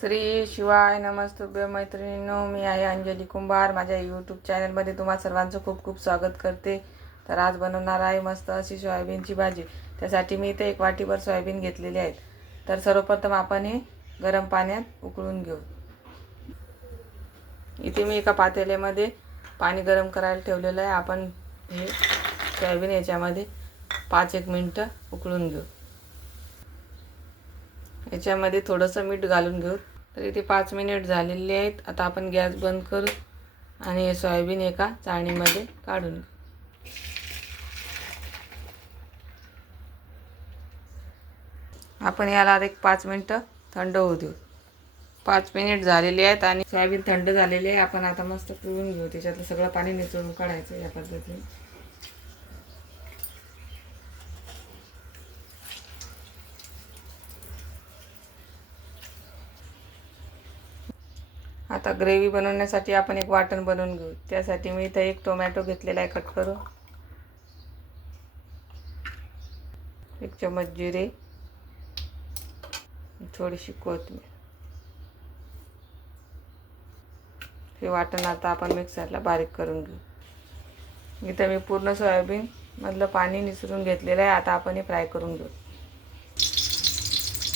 श्री शिवाय नमस्तुभ्य मैत्रिणींनो मी आहे अंजली कुंभार. माझ्या यूट्यूब चॅनलमध्ये तुम्हा सर्वांचं खूप खूप स्वागत करते. तर आज बनवणार आहे मस्त अशी सोयाबीनची भाजी. त्यासाठी मी इथे एक वाटीभर सोयाबीन घेतलेली आहेत. तर सर्वप्रथम आपण हे गरम पाण्यात उकळून घेऊ. इथे मी एका पातेल्यामध्ये पाणी गरम करायला ठेवलेलं आहे. आपण हे सोयाबीन याच्यामध्ये पाच एक मिनटं उकळून घेऊ. याच्यामध्ये थोडंसं मीठ घालून घेऊ. तर इथे पाच मिनिट झालेले आहेत. आता आपण गॅस बंद करू आणि हे सोयाबीन एका चाळणीमध्ये काढून घेऊ. आपण याला एक पाच मिनटं थंड होऊ देऊ. पाच मिनिट झालेले आहेत आणि सोयाबीन थंड झालेले आहे. आपण आता मस्त पिळून घेऊ. त्याच्यातलं सगळं पाणी निचळून काढायचं या पद्धतीने. आता ग्रेव्ही बनवण्यासाठी आपण एक वाटण बनवून घेऊ. त्यासाठी मी इथं एक टोमॅटो घेतलेला आहे कट करून. एक चमच जिरे. थोडीशी कोथिंबीर. हे वाटण आता आपण मिक्सरला बारीक करून घेऊ. इथं मी पूर्ण सोयाबीन मधलं पाणी निसरून घेतलेलं आहे आता आपण हे फ्राय करून घेऊ.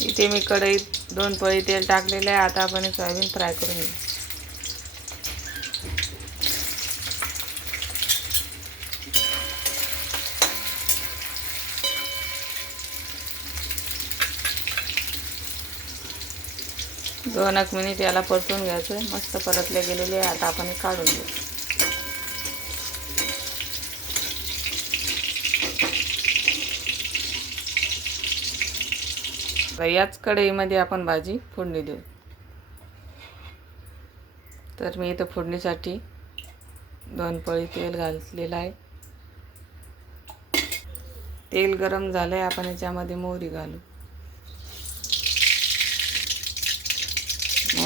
इथे मी कढईत दोन पळी तेल टाकलेलं आहे आता आपण हे सोयाबीन फ्राय करून घेऊ. दोन एक मिनिट याला परतून घ्यायचं आहे. मस्त परतले गेलेले आहे. आता आपण हे काढून घेऊ. आता याच कढईमध्ये आपण भाजी फोडणी देऊ. तर मी इथं फोडणीसाठी दोन पळी तेल घातलेलं आहे. तेल गरम झालं आहे आपण याच्यामध्ये मोहरी घालू.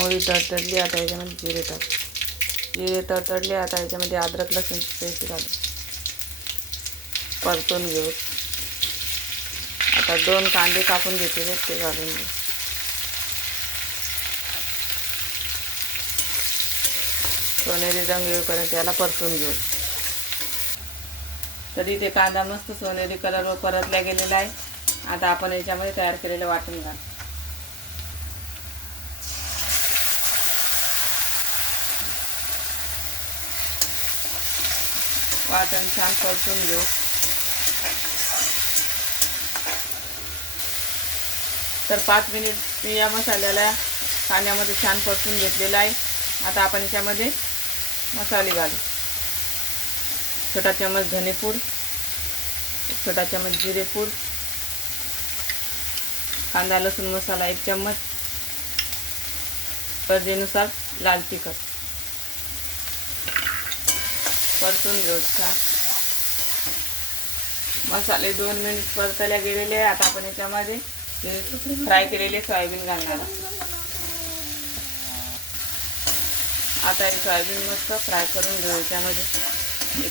मोहरी तडतडली आता याच्यामध्ये जिरे टाक जिरे तडतडले आता याच्यामध्ये अद्रक लसूणची पेस्ट घालू. परतून घेऊ. आता दोन कांदे कापून घेतलेले ते घालून घेऊ. सोनेरी रंग येईपर्यंत याला परतून घेऊ. तरी ते कांदा मस्त सोनेरी कलरवर परतल्या गेलेला आहे. आता आपण याच्यामध्ये तयार केलेलं वाटण घाल. वाटण छान परतून घेऊ. तर पाच मिनिट मी या मसाल्याला कांद्यामध्ये छान परतून घेतलेला आहे. आता आपण याच्यामध्ये मसाले घालू. छोटा चम्मच धनेपूड एक छोटा चम्मच जिरेपूड कांदा लसूण मसाला एक चम्मच. गरजेनुसार लाल तिखट. परतून घेऊ छान मसाले दोन मिनिट परतल्या गेलेले आहे आता आपण याच्यामध्ये फ्राय केलेले सोयाबीन घालणार आता हे सोयाबीन मस्त फ्राय करून घेऊ याच्यामध्ये.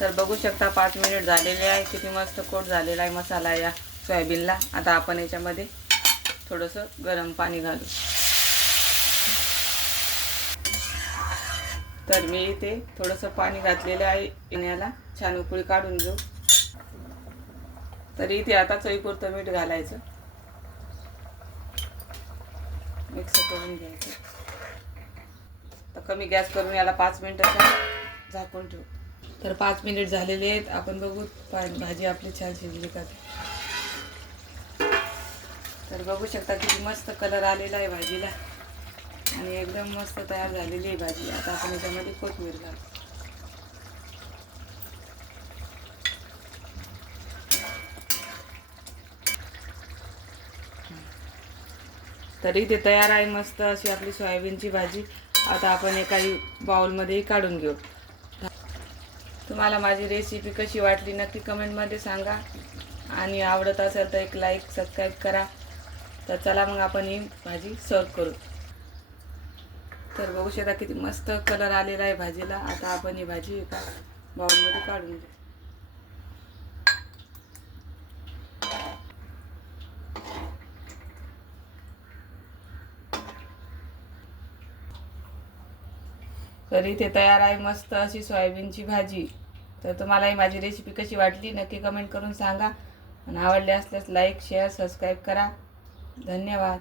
तर बघू शकता पाच मिनिट झालेले आहे. किती मस्त कोट झालेला आहे मसाला या सोयाबीनला. आता आपण याच्यामध्ये थोडंसं गरम पाणी घालू. तर मी इथे थोडंसं पाणी घातलेलं आहे याला छान उकळी काढून घेऊ. तर इथे आता चवीपुरतं मीठ घालायचं. मिक्स करून घ्यायचं. तर कमी गॅस करून याला पाच मिनटं झाकून ठेवू. तर पाच मिनिट झालेले आहेत. आपण बघू भाजी आपली छान शिजली का तर बघू शकता किती मस्त कलर आलेला आहे भाजीला. आणि एकदम मस्त तयार झालेली आहे भाजी. आता आपण याच्यामध्ये कोथमीर घालू. तरी ते तयार आहे मस्त अशी आपली सोयाबीनची भाजी. आता आपण एका बाउलमध्ये काढून घेऊ. तुम्हाला माझी रेसिपी कशी वाटली नक्की कमेंटमध्ये सांगा. आणि आवडत असेल तर एक लाईक सबस्क्राईब करा. तर चला मग आपण ही भाजी सर्व करू. तर बघू शकता किती मस्त कलर आलेला आहे भाजीला. आता आपण ही भाजी एका बाउलमध्ये काढून घेऊ. तर इथे तयार आहे मस्त अशी सोयाबीनची भाजी. तर तुम्हाला ही माझी रेसिपी कशी वाटली नक्की कमेंट करून सांगा. आणि आवडले असल्यास लाईक शेअर सबस्क्राईब करा. धन्यवाद.